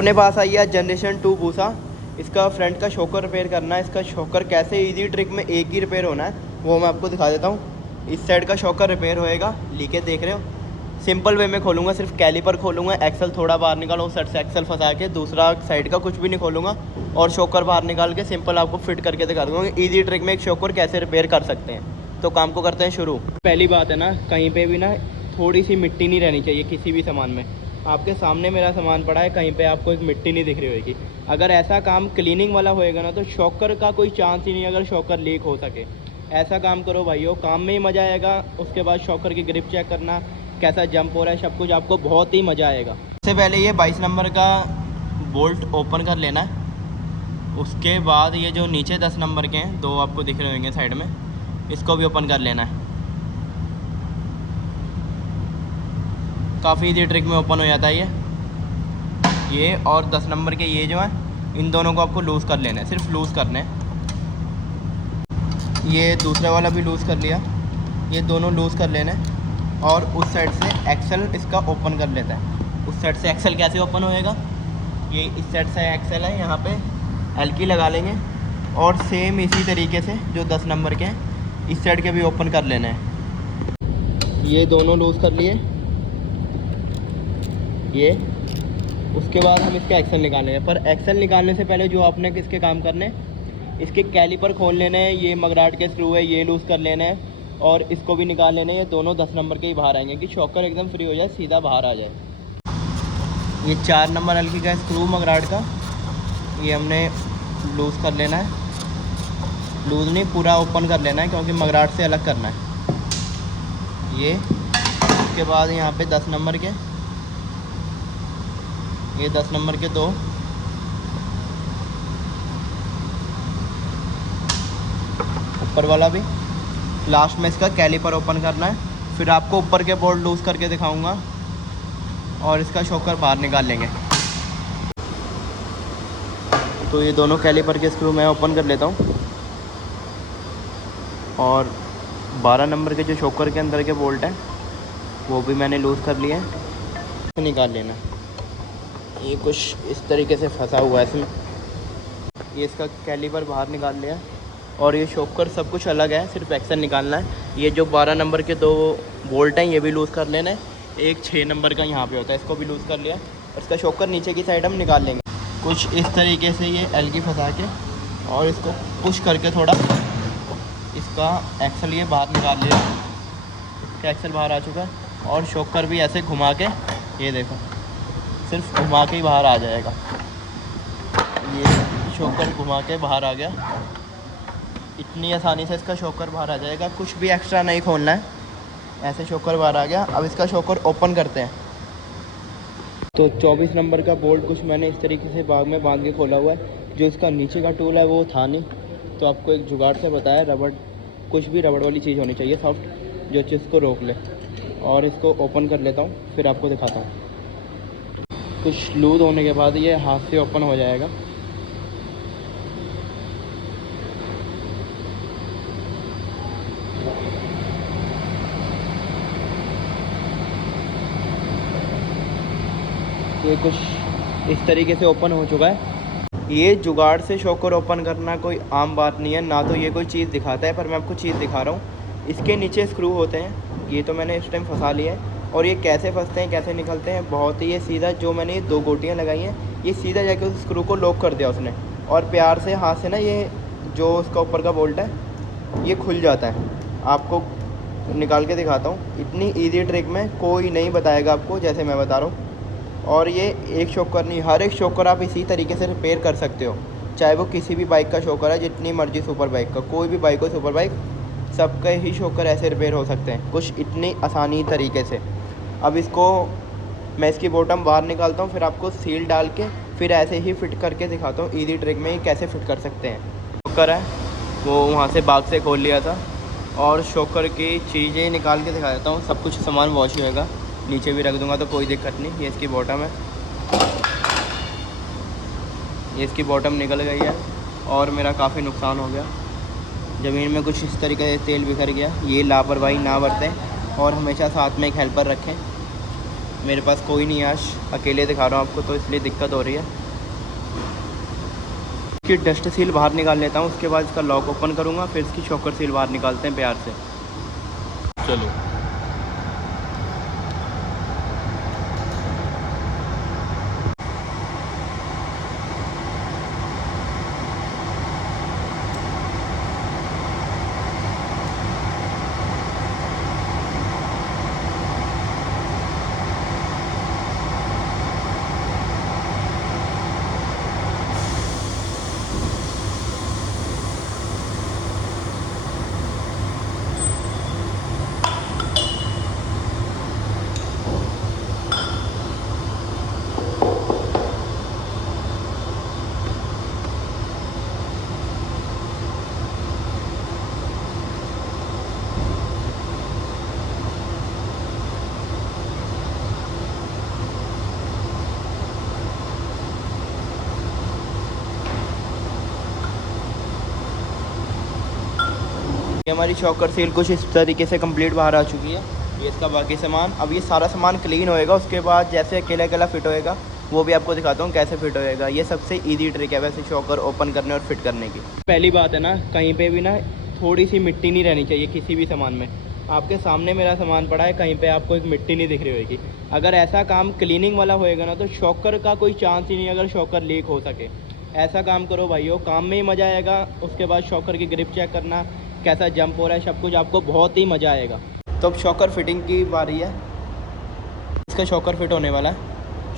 अपने पास आई है जनरेशन 2 बूसा। इसका फ्रंट का शॉकर रिपेयर करना है। इसका शॉकर कैसे इजी ट्रिक में एक ही रिपेयर होना है वो मैं आपको दिखा देता हूँ। इस साइड का शॉकर रिपेयर होएगा, लीकेज देख रहे हो। सिंपल वे में खोलूँगा, सिर्फ कैलिपर खोलूँगा, एक्सल थोड़ा बाहर निकालो, उस साइड से एक्सल फंसा के दूसरा साइड का कुछ भी नहीं खोलूँगा और शॉकर बाहर निकाल के सिंपल आपको फिट करके दिखा दूँगा ईजी ट्रिक में एक शॉकर कैसे रिपेयर कर सकते हैं। तो काम को करते हैं शुरू। पहली बात है ना, कहीं पर भी ना थोड़ी सी मिट्टी नहीं रहनी चाहिए किसी भी सामान में। आपके सामने मेरा सामान पड़ा है, कहीं पे आपको एक मिट्टी नहीं दिख रही होगी। अगर ऐसा काम क्लीनिंग वाला होएगा ना तो शॉकर का कोई चांस ही नहीं अगर शॉकर लीक हो सके। ऐसा काम करो भाइयों, काम में ही मज़ा आएगा। उसके बाद शॉकर की ग्रिप चेक करना, कैसा जंप हो रहा है, सब कुछ आपको बहुत ही मज़ा आएगा। सबसे पहले ये 22 नंबर का बोल्ट ओपन कर लेना है। उसके बाद ये जो नीचे 10 नंबर के हैं, दो आपको दिख रहे होंगे साइड में, इसको भी ओपन कर लेना है। काफ़ी इजी ट्रिक में ओपन हो जाता है ये और 10 नंबर के ये जो है, इन दोनों को आपको लूज़ कर लेना है, सिर्फ लूज़ करना है। ये दूसरा वाला भी लूज़ कर लिया, ये दोनों लूज़ कर लेना है। और उस साइड से एक्सल इसका ओपन कर लेता है। उस साइड से एक्सल कैसे ओपन होएगा, ये इस साइड से एक्सल है, यहाँ पे एल की लगा लेंगे और सेम इसी तरीके से जो 10 नंबर के हैं इस साइड के भी ओपन कर लेना है। ये दोनों लूज़ कर लिए ये। उसके बाद हम इसका एक्सल निकालेंगे, पर एक्सल निकालने से पहले जो आपने किसके काम करने, इसके कैलिपर खोल लेने हैं। ये मगराट के स्क्रू है, ये लूज़ कर लेने हैं और इसको भी निकाल लेने हैं। ये दोनों 10 नंबर के ही बाहर आएंगे कि शॉकर एकदम फ्री हो जाए, सीधा बाहर आ जाए। ये 4 नंबर हल्की का स्क्रू मगराट का, ये हमने लूज़ कर लेना है। लूज़ नहीं, पूरा ओपन कर लेना है क्योंकि मगराट से अलग करना है ये। उसके बाद यहाँ पे 10 नंबर के, ये 10 नंबर के दो, ऊपर वाला भी। लास्ट में इसका कैलिपर ओपन करना है, फिर आपको ऊपर के बोल्ट लूज़ करके दिखाऊंगा और इसका शॉकर बाहर निकाल लेंगे। तो ये दोनों कैलिपर के स्क्रू मैं ओपन कर लेता हूँ और 12 नंबर के जो शॉकर के अंदर के बोल्ट हैं वो भी मैंने लूज़ कर लिए हैं। निकाल लेना, ये कुछ इस तरीके से फंसा हुआ है इसमें। ये इसका कैलिपर बाहर निकाल लिया और ये शॉकर सब कुछ अलग है, सिर्फ एक्सल निकालना है। ये जो 12 नंबर के दो बोल्ट हैं ये भी लूज़ कर लेना है। एक 6 नंबर का यहाँ पे होता है, इसको भी लूज़ कर लिया और इसका शॉकर नीचे की साइड हम निकाल लेंगे कुछ इस तरीके से। ये एल की फंसा के और इसको पुश करके थोड़ा इसका एक्सल ये बाहर निकाल लिया। इसका एक्सल बाहर आ चुका है और शॉकर भी ऐसे घुमा के, ये देखो सिर्फ घुमा के ही बाहर आ जाएगा। ये शॉकर घुमा के बाहर आ गया, इतनी आसानी से इसका शॉकर बाहर आ जाएगा, कुछ भी एक्स्ट्रा नहीं खोलना है, ऐसे शॉकर बाहर आ गया। अब इसका शॉकर ओपन करते हैं। तो 24 नंबर का बोल्ट कुछ मैंने इस तरीके से बाग में बांध के खोला हुआ है। जो इसका नीचे का टूल है वो था नहीं, तो आपको एक जुगाड़ से बताया, रबड़, कुछ भी रबड़ वाली चीज़ होनी चाहिए सॉफ्ट, जो चीज़ को रोक ले। और इसको ओपन कर लेता हूँ, फिर आपको दिखाता हूँ। कुछ लूज होने के बाद ये हाथ से ओपन हो जाएगा। ये कुछ इस तरीके से ओपन हो चुका है। ये जुगाड़ से शॉकर ओपन करना कोई आम बात नहीं है, ना तो ये कोई चीज़ दिखाता है, पर मैं आपको चीज़ दिखा रहा हूँ। इसके नीचे स्क्रू होते हैं, ये तो मैंने इस टाइम फंसा लिया है। और ये कैसे फंसते हैं, कैसे निकलते हैं, बहुत ही ये सीधा, जो मैंने ये 2 गोटियाँ लगाई हैं, ये सीधा जाके उस स्क्रू को लॉक कर दिया उसने। और प्यार से हाथ से ना, ये जो उसका ऊपर का बोल्ट है ये खुल जाता है। आपको निकाल के दिखाता हूँ। इतनी ईजी ट्रिक में कोई नहीं बताएगा आपको जैसे मैं बता रहा हूँ। और ये एक शॉकर नहीं, हर एक शॉकर आप इसी तरीके से रिपेयर कर सकते हो, चाहे वो किसी भी बाइक का शॉकर है, जितनी मर्जी सुपर बाइक का, कोई भी बाइक हो सुपर बाइक, सबके ही शॉकर ऐसे रिपेयर हो सकते हैं, कुछ इतनी आसानी तरीके से। अब इसको मैं इसकी बॉटम बाहर निकालता हूँ, फिर आपको सील डाल के फिर ऐसे ही फिट करके दिखाता हूँ ईजी ट्रिक में ये कैसे फिट कर सकते हैं। शॉकर है वो वहाँ से बाग से खोल लिया था और शॉकर की चीज़ें निकाल के दिखा देता हूँ। सब कुछ सामान वॉश होएगा, नीचे भी रख दूंगा तो कोई दिक्कत नहीं। ये इसकी बॉटम है, ये इसकी बॉटम निकल गई है और मेरा काफ़ी नुकसान हो गया। ज़मीन में कुछ इस तरीके से तेल बिखर गया। ये लापरवाही ना बरतें और हमेशा साथ में एक हेल्पर रखें। मेरे पास कोई नहीं है आज, अकेले दिखा रहा हूँ आपको, तो इसलिए दिक्कत हो रही है। इसकी डस्ट सील बाहर निकाल लेता हूँ, उसके बाद इसका लॉक ओपन करूँगा, फिर इसकी शॉकर सील बाहर निकालते हैं प्यार से। चलो ये हमारी शॉकर सील कुछ इस तरीके से कंप्लीट बाहर आ चुकी है। ये इसका बाकी सामान, अब ये सारा सामान क्लीन होएगा, उसके बाद जैसे अकेला अकेला फिट होएगा वो भी आपको दिखाता हूँ कैसे फिट होएगा। ये सबसे इजी ट्रिक है वैसे शॉकर ओपन करने और फिट करने की। पहली बात है ना, कहीं पे भी ना थोड़ी सी मिट्टी नहीं रहनी चाहिए किसी भी सामान में। आपके सामने मेरा सामान पड़ा है, कहीं पे आपको एक मिट्टी नहीं दिख रही होगी। अगर ऐसा काम क्लीनिंग वाला होएगा ना तो शॉकर का कोई चांस ही नहीं अगर शॉकर लीक हो सके। ऐसा काम करो भाइयों, काम में ही मज़ा आएगा। उसके बाद शॉकर की ग्रिप चेक करना, कैसा जंप हो रहा है, सब कुछ आपको बहुत ही मज़ा आएगा। तो अब शॉकर फिटिंग की बारी है। इसका शॉकर फिट होने वाला है।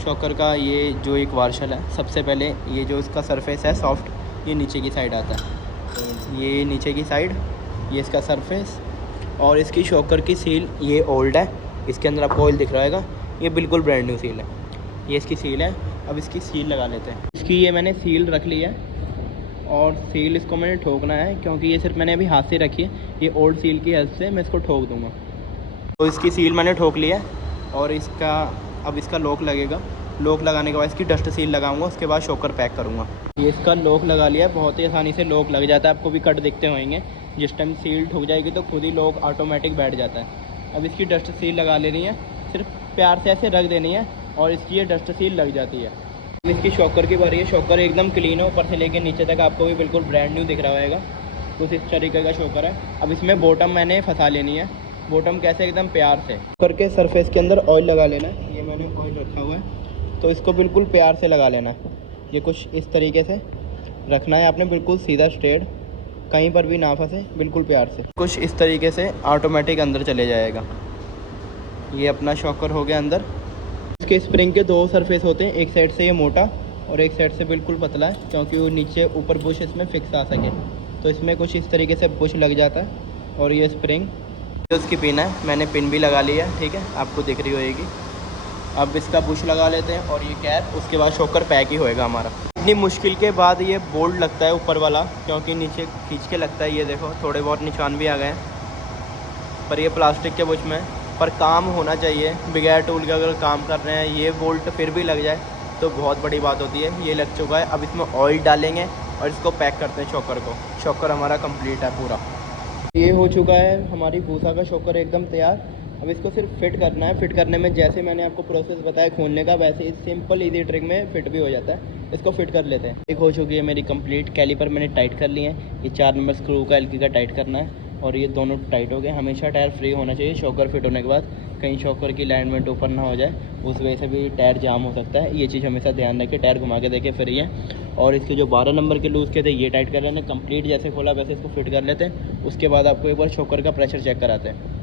शॉकर का ये जो एक वार्शल है, सबसे पहले ये जो इसका सरफेस है सॉफ्ट, ये नीचे की साइड आता है। ये नीचे की साइड, ये इसका सरफेस, और इसकी शॉकर की सील ये ओल्ड है। इसके अंदर आपको ऑयल दिख रहा होगा, ये बिल्कुल ब्रांड न्यू सील है। ये इसकी सील है। अब इसकी सील लगा लेते हैं। इसकी ये मैंने सील रख ली है और सील इसको मैंने ठोकना है, क्योंकि ये सिर्फ मैंने अभी हाथ से रखी है। ये ओल्ड सील की हेल्प से मैं इसको ठोक दूँगा। तो इसकी सील मैंने ठोक ली है और इसका अब इसका लॉक लगेगा। लॉक लगाने के बाद इसकी डस्ट सील लगाऊंगा, उसके बाद शॉकर पैक करूँगा। ये इसका लॉक लगा लिया, बहुत ही आसानी से लॉक लग जाता है। आपको भी कट दिखते होंगे, जिस टाइम सील ठुक जाएगी तो खुद ही लॉक ऑटोमेटिक बैठ जाता है। अब इसकी डस्ट सील लगा लेनी है, सिर्फ प्यार से ऐसे रख देनी है और इसकी ये डस्ट सील लग जाती है। अब इसकी शॉकर की बारी है। शॉकर एकदम क्लीन है, ऊपर से लेके नीचे तक आपको भी बिल्कुल ब्रांड न्यू दिख रहा होगा। कुछ इस तरीके का शॉकर है। अब इसमें बॉटम मैंने फंसा लेनी है। बॉटम कैसे, एकदम प्यार से करके सरफेस के अंदर ऑयल लगा लेना है। ये मैंने ऑयल रखा हुआ है, तो इसको बिल्कुल प्यार से लगा लेना है। ये कुछ इस तरीके से रखना है आपने, बिल्कुल सीधा स्ट्रेट, कहीं पर भी ना फंसे, बिल्कुल प्यार से। कुछ इस तरीके से ऑटोमेटिक अंदर चले जाएगा। ये अपना शॉकर हो गया अंदर। इसके स्प्रिंग के दो सरफेस होते हैं, एक साइड से ये मोटा और एक साइड से बिल्कुल पतला है, क्योंकि वो नीचे ऊपर बुश इसमें फिक्स आ सके। तो इसमें कुछ इस तरीके से बुश लग जाता है। और ये स्प्रिंग जो उसकी पिन है, मैंने पिन भी लगा लिया है, ठीक है, आपको दिख रही होगी। अब इसका बुश लगा लेते हैं और ये कैप, उसके बाद शॉकर पैक ही होएगा हमारा। इतनी मुश्किल के बाद ये बोल्ट लगता है ऊपर वाला, क्योंकि नीचे खींच के लगता है। ये देखो थोड़े बहुत निशान भी आ गए हैं, पर ये प्लास्टिक के बुश में, पर काम होना चाहिए। बगैर टूल के अगर काम कर रहे हैं, ये बोल्ट फिर भी लग जाए तो बहुत बड़ी बात होती है। ये लग चुका है। अब इसमें ऑयल डालेंगे और इसको पैक करते हैं शॉकर को। शॉकर हमारा कंप्लीट है पूरा। ये हो चुका है हमारी भूसा का शॉकर एकदम तैयार। अब इसको सिर्फ फिट करना है। फिट करने में जैसे मैंने आपको प्रोसेस बताया खोलने का, वैसे इस सिंपल इजी ट्रिक में फिट भी हो जाता है। इसको फिट कर लेते हैं। एक हो चुकी है मेरी कंप्लीट। कैलिपर मैंने टाइट कर लिए हैं। ये 4 नंबर स्क्रू का एलकी का टाइट करना है और ये दोनों टाइट हो गए। हमेशा टायर फ्री होना चाहिए शॉकर फिट होने के बाद, कहीं शॉकर की अलाइनमेंट ऊपर ना हो जाए, उस वजह से भी टायर जाम हो सकता है। ये चीज़ हमेशा ध्यान रखें। टायर घुमा के देखें फ्री है। और इसके जो 12 नंबर के लूज़ के थे, ये टाइट कर लेना। कंप्लीट जैसे खोला वैसे इसको फिट कर लेते हैं। उसके बाद आपको एक बार शॉकर का प्रेशर चेक कराते हैं।